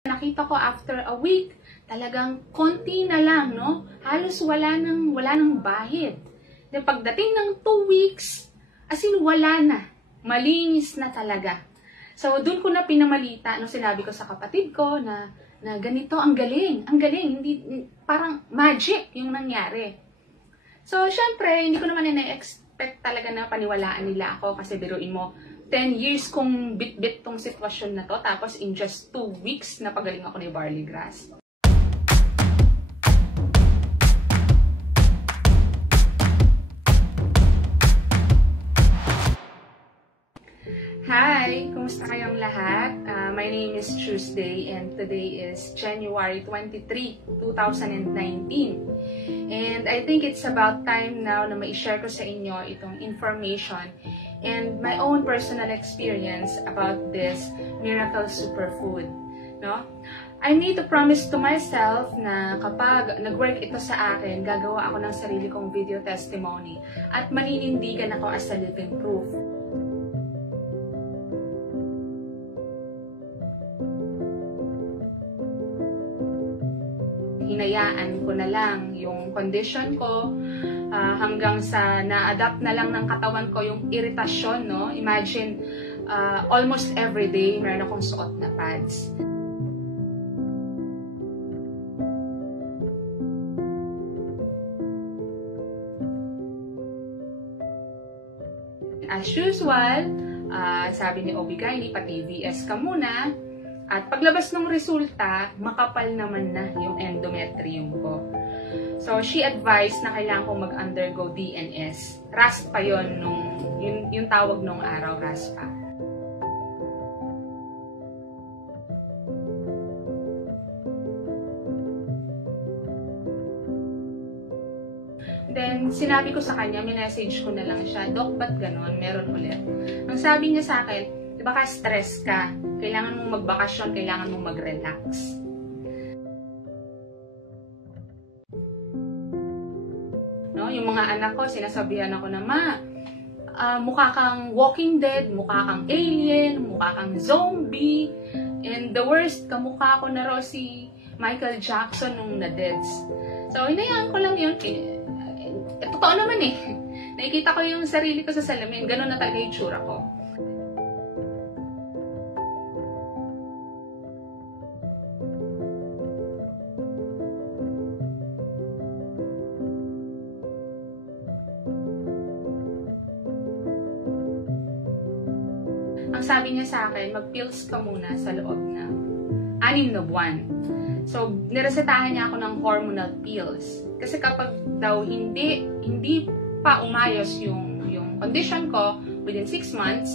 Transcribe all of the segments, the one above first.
Nakita ko after a week, talagang konti na lang, no? Halos wala nang bahid. Then pagdating ng 2 weeks, as in wala na. Malinis na talaga. So, doon ko na pinamalita nung sinabi ko sa kapatid ko na ganito, ang galing, hindi, parang magic yung nangyari. So, syempre, hindi ko naman na-expect talaga na paniwalaan nila ako kasi biruin mo, 10 years kong bit-bit tong sitwasyon na to, tapos in just 2 weeks, napagaling ako ni barley grass. Hi! Kumusta kayong lahat? My name is Tuesday and today is January 23, 2019. And I think it's about time now na ma-share ko sa inyo itong information and my own personal experience about this miracle superfood. No? I made a promise to myself na kapag nag-work ito sa akin, gagawa ako ng sarili kong video testimony at maninindigan ako as a living proof. Hinayaan ko na lang yung condition ko hanggang sa na-adapt na lang ng katawan ko yung iritasyon, no? Imagine, almost every day meron akong suot na pads. As usual, sabi ni Obigay, pa-TVS ka muna. At paglabas ng resulta, makapal naman na yung endometrium ko. So, she advised na kailangan kong mag-undergo DNS. RAS pa yun, yung tawag nung araw, RAS pa. Then, sinabi ko sa kanya, minessage ko na lang siya, Dok, ba't ganon? Meron ulit. Ang sabi niya sa akin, diba ka stress ka? Kailangan mong magbakasyon, kailangan mong mag-relax. No, yung mga anak ko, sinasabihan ako na, Ma, mukha kang Walking Dead, mukha kang alien, mukha kang zombie, and the worst, kamukha ko na raw si Michael Jackson nung na-deads. So, hinayaan ko lang yun. Totoo naman eh. Nakikita ko yung sarili ko sa salamin, ganun na talaga yung tsura ko. Ang sabi niya sa akin, mag-pills ka muna sa loob ng 6 na buwan. So, niresetahan niya ako ng hormonal pills. Kasi kapag daw hindi pa umayos yung condition ko within 6 months,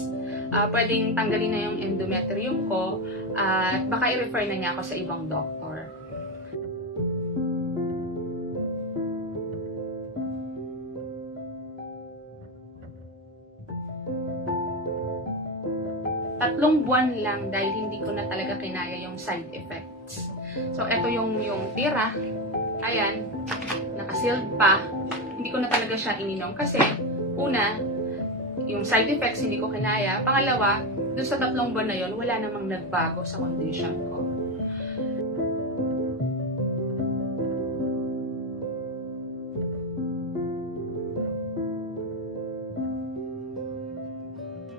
pwedeng tanggalin na yung endometrium ko at baka i-refer na niya ako sa ibang doktor. Tatlong buwan lang dahil hindi ko na talaga kinaya yung side effects. So, ito yung tira. Ayan, nakasealed pa. Hindi ko na talaga siya ininom kasi, una, yung side effects hindi ko kinaya. Pangalawa, dun sa 3 buwan na yon, wala namang nagbago sa condition ko.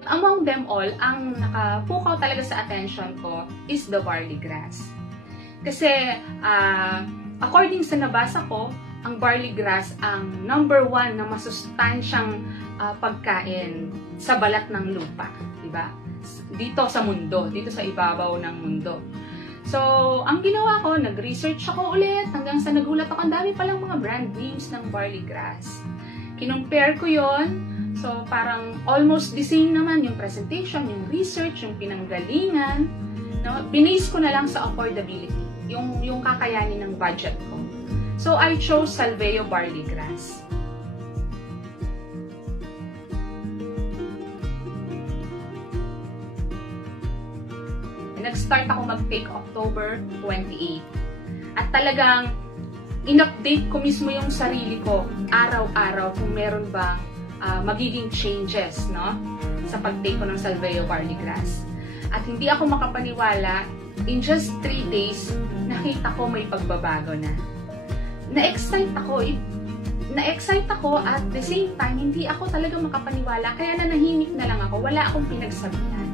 Among them all, ang nakapukaw talaga sa attention ko is the barley grass. Kasi, according sa nabasa ko, ang barley grass ang number 1 na masustansyang pagkain sa balat ng lupa, diba? Dito sa mundo, dito sa ibabaw ng mundo. So, ang ginawa ko, nag-research ako ulit hanggang sa nagulat ako, ang dami palang mga brand names ng barley grass. Kinumpare ko yon. So, parang almost the same naman yung presentation, yung research, yung pinanggalingan. No? Binase ko na lang sa affordability, yung kakayanin ng budget ko. So, I chose Salveo barley grass. Nag-start ako mag-take October 28. At talagang in-update ko mismo yung sarili ko araw-araw kung meron bang magiging changes, no? Sa pag-take ko ng Salveo barley grass. At hindi ako makapaniwala in just 3 days, nakita ko may pagbabago na. Na-excite ako at the same time, hindi ako talaga makapaniwala. Kaya nanahimik na lang ako. Wala akong pinagsabihan.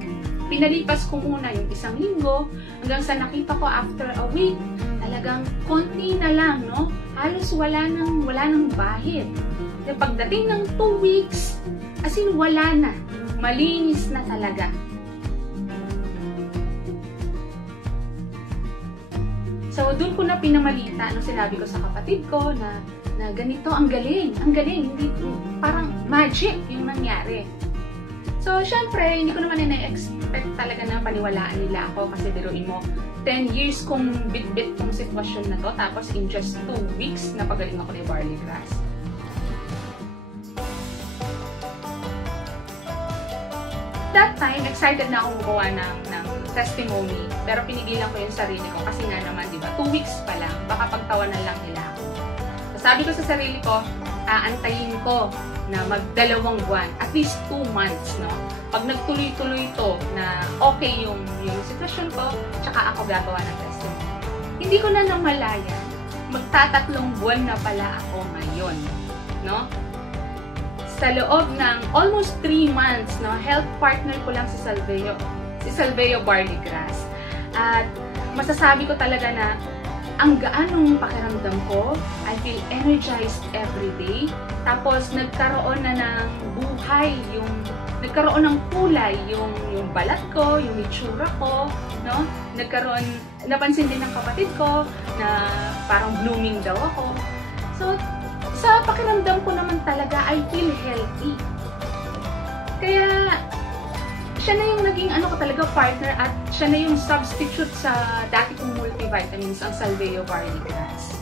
Pinalipas ko muna yung 1 linggo hanggang sa nakita ko after a week, talagang konti na lang, no? Halos wala nang bahid. Pagdating ng 2 weeks, as in wala na. Malinis na talaga. So, doon ko na pinamalita nung sinabi ko sa kapatid ko na ganito, ang galing, hindi, parang magic yung nangyari. So, syempre, hindi ko naman na-expect talaga na paniwalaan nila ako kasi biruin mo, 10 years kong bit-bit tong sitwasyon na to, tapos in just 2 weeks, napagaling ako ni barley grass. That time, excited na akong gumawa ng testimony, pero pinigilan ko yung sarili ko kasi nga naman, di ba, 2 weeks pa lang, baka pagtawanan lang nila ako. So, sabi ko sa sarili ko, aantayin ko na mag2 buwan, at least 2 months, no? Pag nagtuloy-tuloy to na okay yung sitwasyon ko, tsaka ako gagawa ng testimony. Hindi ko na namalayan, magta3 buwan na pala ako ngayon, no? Sa loob ng almost 3 months, no, health partner ko lang si Salveo Barley Grass. At masasabi ko talaga na ang gaanong pakiramdam ko, I feel energized every day. Tapos nagkaroon na ng buhay, nagkaroon ng kulay yung balat ko, yung itsura ko, no? Napansin din ng kapatid ko na parang blooming daw ako. So, sa pakiramdam ko naman talaga, I feel healthy. Kaya, siya na yung naging ko talaga partner at siya na yung substitute sa dati kong multivitamins, ang Salveo Barley Grass.